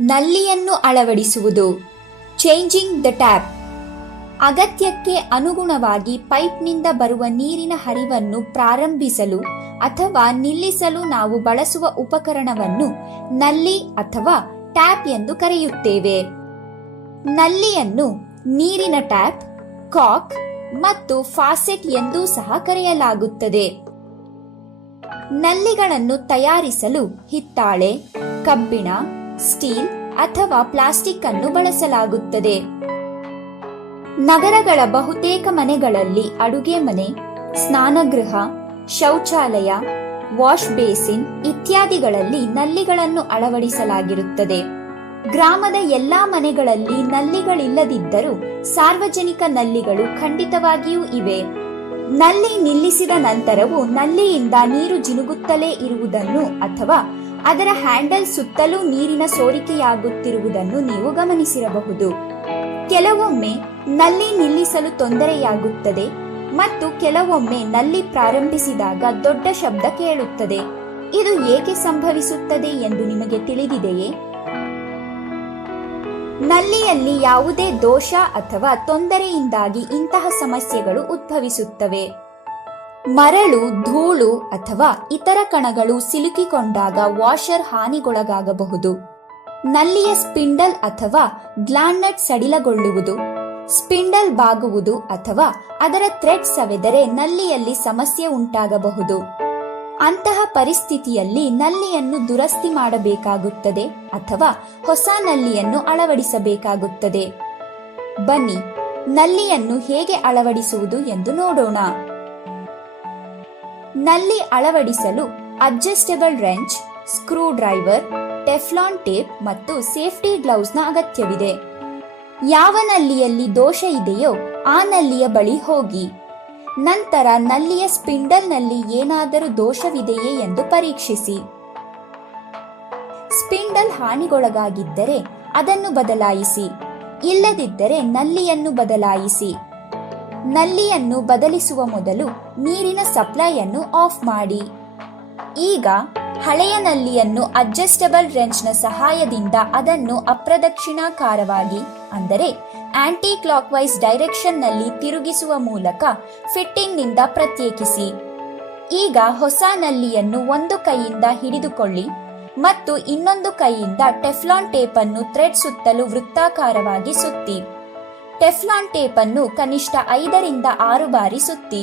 ನಲ್ಲಿಯನ್ನು ಅಳವಡಿಸುವುದು. Changing the tap ಅಗತ್ಯಕ್ಕೆ ಅನುಗುಣವಾಗಿ ಪೈಪ್ನಿಂದ ಬರುವ ನೀರಿನ ಹರಿವನ್ನು ಪ್ರಾರಂಭಿಸಲು ಅಥವಾ ನಿಲ್ಲಿಸಲು ನಾವು ಬಳಸುವ ಉಪಕರಣವನ್ನು ನಲ್ಲಿ ಅಥವಾ ಟ್ಯಾಪ್ ಎಂದು ಕರೆಯುತ್ತೇವೆ. ನಲ್ಲಿಯನ್ನು ನೀರಿನ ಟ್ಯಾಪ್ ಕಾಕ್ ಮತ್ತು ಫಾಸೆಟ್ ಎಂದೂ ಸಹ ಕರೆಯಲಾಗುತ್ತದೆ. ನಲ್ಲಿಗಳನ್ನು ತಯಾರಿಸಲು ಹಿತ್ತಾಳೆ, ಕಬ್ಬಿಣ ಸ್ಟೀಲ್ ಅಥವಾ ಪ್ಲಾಸ್ಟಿಕ್ ಅನ್ನು ಬಳಸಲಾಗುತ್ತದೆ. ನಗರಗಳ ಬಹುತೇಕ ಮನೆಗಳಲ್ಲಿ ಅಡುಗೆ ಮನೆ, ಸ್ನಾನಗೃಹ, ಶೌಚಾಲಯ ವಾಶ್ ಬೇಸಿನ್ ಇತ್ಯಾದಿಗಳಲ್ಲಿ ನಲ್ಲಿಗಳನ್ನು ಅಳವಡಿಸಲಾಗಿರುತ್ತದೆ. ಗ್ರಾಮದ ಎಲ್ಲಾ ಮನೆಗಳಲ್ಲಿ ನಲ್ಲಿಗಳಿಲ್ಲದಿದ್ದರೂ ಸಾರ್ವಜನಿಕ ನಲ್ಲಿಗಳು ಖಂಡಿತವಾಗಿಯೂ ಇವೆ. ನಲ್ಲಿ ನಿಲ್ಲಿಸಿದ ನಂತರವೂ ನಲ್ಲಿಯಿಂದ ನೀರು ಜಿನುಗುತ್ತಲೇ ಇರುವುದನ್ನು ಅಥವಾ ಅದರ ಹ್ಯಾಂಡಲ್ ಸುತ್ತಲೂ ನೀರಿನ ಸೋರಿಕೆಯಾಗುತ್ತಿರುವುದನ್ನು ನೀವು ಗಮನಿಸಿರಬಹುದು. ಕೆಲವೊಮ್ಮೆ ನಲ್ಲಿ ನಿಲ್ಲಿಸಲು ತೊಂದರೆಯಾಗುತ್ತದೆ ಮತ್ತು ಕೆಲವೊಮ್ಮೆ ನಲ್ಲಿ ಪ್ರಾರಂಭಿಸಿದಾಗ ದೊಡ್ಡ ಶಬ್ದ ಕೇಳುತ್ತದೆ. ಇದು ಏಕೆ ಸಂಭವಿಸುತ್ತದೆ ಎಂದು ನಿಮಗೆ ತಿಳಿದಿದೆಯೇ? ನಲ್ಲಿಯಲ್ಲಿ ಯಾವುದೇ ದೋಷ ಅಥವಾ ತೊಂದರೆಯಿಂದಾಗಿ ಇಂತಹ ಸಮಸ್ಯೆಗಳು ಉದ್ಭವಿಸುತ್ತವೆ. ಮರಳು, ಧೂಳು ಅಥವಾ ಇತರ ಕಣಗಳು ಸಿಲುಕಿಕೊಂಡಾಗ ವಾಷರ್ ಹಾನಿಗೊಳಗಾಗಬಹುದು. ನಲ್ಲಿಯ ಸ್ಪಿಂಡಲ್ ಅಥವಾ ಗ್ಲಾನ್ನಟ್ ಸಡಿಲಗೊಳ್ಳುವುದು, ಸ್ಪಿಂಡಲ್ ಬಾಗುವುದು ಅಥವಾ ಅದರ ಥ್ರೆಡ್ ಸವೆದರೆ ನಲ್ಲಿಯಲ್ಲಿ ಸಮಸ್ಯೆ ಉಂಟಾಗಬಹುದು. ಅಂತಹ ಪರಿಸ್ಥಿತಿಯಲ್ಲಿ ನಲ್ಲಿಯನ್ನು ದುರಸ್ತಿ ಮಾಡಬೇಕಾಗುತ್ತದೆ ಅಥವಾ ಹೊಸ ನಲ್ಲಿಯನ್ನು ಅಳವಡಿಸಬೇಕಾಗುತ್ತದೆ. ಬನ್ನಿ, ನಲ್ಲಿಯನ್ನು ಹೇಗೆ ಅಳವಡಿಸುವುದು ಎಂದು ನೋಡೋಣ. ನಲ್ಲಿ ಅಳವಡಿಸಲು adjustable wrench screwdriver Teflon tape ಮತ್ತು ಸೇಫ್ಟಿ ಗ್ಲೌಸ್ನ ಅಗತ್ಯವಿದೆ. ಯಾವ ನಲ್ಲಿಯಲ್ಲಿ ದೋಷ ಇದೆಯೋ ಆ ನಲ್ಲಿಯ ಬಳಿ ಹೋಗಿ. ನಂತರ ನಲ್ಲಿಯ ಸ್ಪಿಂಡಲ್ನಲ್ಲಿ ಏನಾದರೂ ದೋಷವಿದೆಯೇ ಎಂದು ಪರೀಕ್ಷಿಸಿ. ಸ್ಪಿಂಡಲ್ ಹಾನಿಗೊಳಗಾಗಿದ್ದರೆ ಅದನ್ನು ಬದಲಾಯಿಸಿ. ಇಲ್ಲದಿದ್ದರೆ ನಲ್ಲಿಯನ್ನು ಬದಲಾಯಿಸಿ. ನಲ್ಲಿಯನ್ನು ಬದಲಿಸುವ ಮೊದಲು ನೀರಿನ ಸಪ್ಲೈಯನ್ನು ಆಫ್ ಮಾಡಿ. ಈಗ ಹಳೆಯ ನಲ್ಲಿಯನ್ನು ಅಡ್ಜಸ್ಟಬಲ್ ರೆಂಚ್ನ ಸಹಾಯದಿಂದ ಅದನ್ನು ಅಪ್ರದಕ್ಷಿಣಾಕಾರವಾಗಿ, ಅಂದರೆ ಆಂಟಿ ಕ್ಲಾಕ್ ವೈಸ್ ಡೈರೆಕ್ಷನ್ನಲ್ಲಿ ತಿರುಗಿಸುವ ಮೂಲಕ ಫಿಟ್ಟಿಂಗ್ನಿಂದ ಪ್ರತ್ಯೇಕಿಸಿ. ಈಗ ಹೊಸ ನಲ್ಲಿಯನ್ನು ಒಂದು ಕೈಯಿಂದ ಹಿಡಿದುಕೊಳ್ಳಿ ಮತ್ತು ಇನ್ನೊಂದು ಕೈಯಿಂದ ಟೆಫ್ಲಾನ್ ಟೇಪನ್ನು ಥ್ರೆಡ್ ಸುತ್ತಲೂ ವೃತ್ತಾಕಾರವಾಗಿ ಸುತ್ತಿ. ಟೆಫ್ಲಾನ್ ಟೇಪ್ ಅನ್ನು ಕನಿಷ್ಠ ಐದರಿಂದ ಆರು ಬಾರಿ ಸುತ್ತಿ.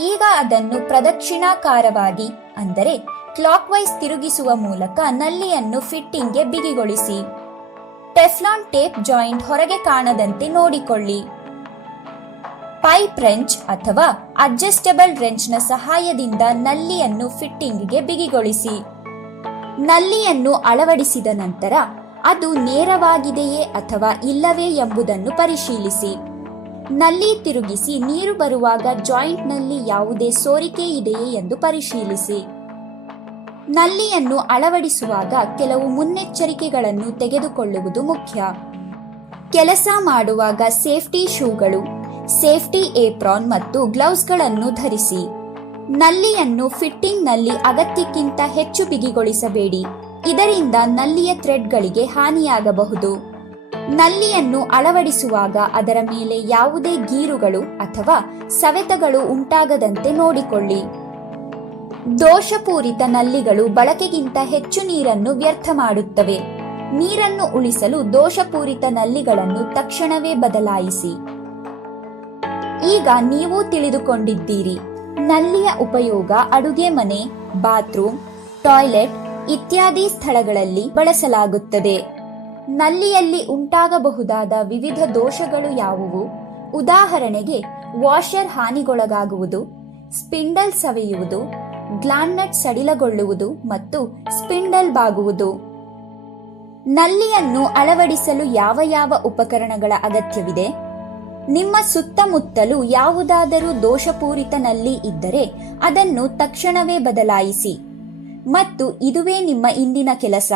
ಈಗ ಅದನ್ನು ಪ್ರದಕ್ಷಿಣಾಕಾರವಾಗಿ, ಅಂದರೆ ಕ್ಲಾಕ್ ವೈಸ್ ತಿರುಗಿಸುವ ಮೂಲಕ ನಲ್ಲಿಯನ್ನು ಫಿಟ್ಟಿಂಗ್ಗೆ ಬಿಗಿಗೊಳಿಸಿ. ಟೆಫ್ಲಾನ್ ಟೇಪ್ ಜಾಯಿಂಟ್ ಹೊರಗೆ ಕಾಣದಂತೆ ನೋಡಿಕೊಳ್ಳಿ. ಪೈಪ್ ರೆಂಚ್ ಅಥವಾ ಅಡ್ಜಸ್ಟಬಲ್ ರೆಂಚ್ನ ಸಹಾಯದಿಂದ ನಲ್ಲಿಯನ್ನು ಫಿಟ್ಟಿಂಗ್ಗೆ ಬಿಗಿಗೊಳಿಸಿ. ನಲ್ಲಿಯನ್ನು ಅಳವಡಿಸಿದ ನಂತರ ಅದು ನೇರವಾಗಿದೆಯೇ ಅಥವಾ ಇಲ್ಲವೇ ಎಂಬುದನ್ನು ಪರಿಶೀಲಿಸಿ. ನಲ್ಲಿ ತಿರುಗಿಸಿ ನೀರು ಬರುವಾಗ ಜಾಯಿಂಟ್ನಲ್ಲಿ ಯಾವುದೇ ಸೋರಿಕೆ ಇದೆಯೇ ಎಂದು ಪರಿಶೀಲಿಸಿ. ನಲ್ಲಿಯನ್ನು ಅಳವಡಿಸುವಾಗ ಕೆಲವು ಮುನ್ನೆಚ್ಚರಿಕೆಗಳನ್ನು ತೆಗೆದುಕೊಳ್ಳುವುದು ಮುಖ್ಯ. ಕೆಲಸ ಮಾಡುವಾಗ ಸೇಫ್ಟಿ ಶೂಗಳು, ಸೇಫ್ಟಿ ಏಪ್ರಾನ್ ಮತ್ತು ಗ್ಲೌಸ್ಗಳನ್ನು ಧರಿಸಿ. ನಲ್ಲಿಯನ್ನು ಫಿಟ್ಟಿಂಗ್ನಲ್ಲಿ ಅಗತ್ಯಕ್ಕಿಂತ ಹೆಚ್ಚು ಬಿಗಿಗೊಳಿಸಬೇಡಿ. ಇದರಿಂದ ನಲ್ಲಿಯ ಥ್ರೆಡ್ಗಳಿಗೆ ಹಾನಿಯಾಗಬಹುದು. ನಲ್ಲಿಯನ್ನು ಅಳವಡಿಸುವಾಗ ಅದರ ಮೇಲೆ ಯಾವುದೇ ಗೀರುಗಳು ಅಥವಾ ಸವೆತಗಳು ಉಂಟಾಗದಂತೆ ನೋಡಿಕೊಳ್ಳಿ. ದೋಷಪೂರಿತ ನಲ್ಲಿಗಳು ಬಳಕೆಗಿಂತ ಹೆಚ್ಚು ನೀರನ್ನು ವ್ಯರ್ಥ ಮಾಡುತ್ತವೆ. ನೀರನ್ನು ಉಳಿಸಲು ದೋಷಪೂರಿತ ನಲ್ಲಿಗಳನ್ನು ತಕ್ಷಣವೇ ಬದಲಾಯಿಸಿ. ಈಗ ನೀವು ತಿಳಿದುಕೊಂಡಿದ್ದೀರಿ. ನಲ್ಲಿಯ ಉಪಯೋಗ ಅಡುಗೆ ಮನೆ, ಬಾತ್ರೂಮ್, ಟಾಯ್ಲೆಟ್ ಇತ್ಯಾದಿ ಸ್ಥಳಗಳಲ್ಲಿ ಬಳಸಲಾಗುತ್ತದೆ. ನಲ್ಲಿಯಲ್ಲಿ ಉಂಟಾಗಬಹುದಾದ ವಿವಿಧ ದೋಷಗಳು ಯಾವುವು? ಉದಾಹರಣೆಗೆ, ವಾಷರ್ ಹಾನಿಗೊಳಗಾಗುವುದು, ಸ್ಪಿಂಡಲ್ ಸವೆಯುವುದು, ಗ್ಲಾನ್ನಟ್ ಸಡಿಲಗೊಳ್ಳುವುದು ಮತ್ತು ಸ್ಪಿಂಡಲ್ ಬಾಗುವುದು. ನಲ್ಲಿಯನ್ನು ಅಳವಡಿಸಲು ಯಾವ ಯಾವ ಉಪಕರಣಗಳ ಅಗತ್ಯವಿದೆ? ನಿಮ್ಮ ಸುತ್ತಮುತ್ತಲು ಯಾವುದಾದರೂ ದೋಷಪೂರಿತ ನಲ್ಲಿ ಇದ್ದರೆ ಅದನ್ನು ತಕ್ಷಣವೇ ಬದಲಾಯಿಸಿ. ಮತ್ತು ಇದುವೇ ನಿಮ್ಮ ಇಂದಿನ ಕೆಲಸ.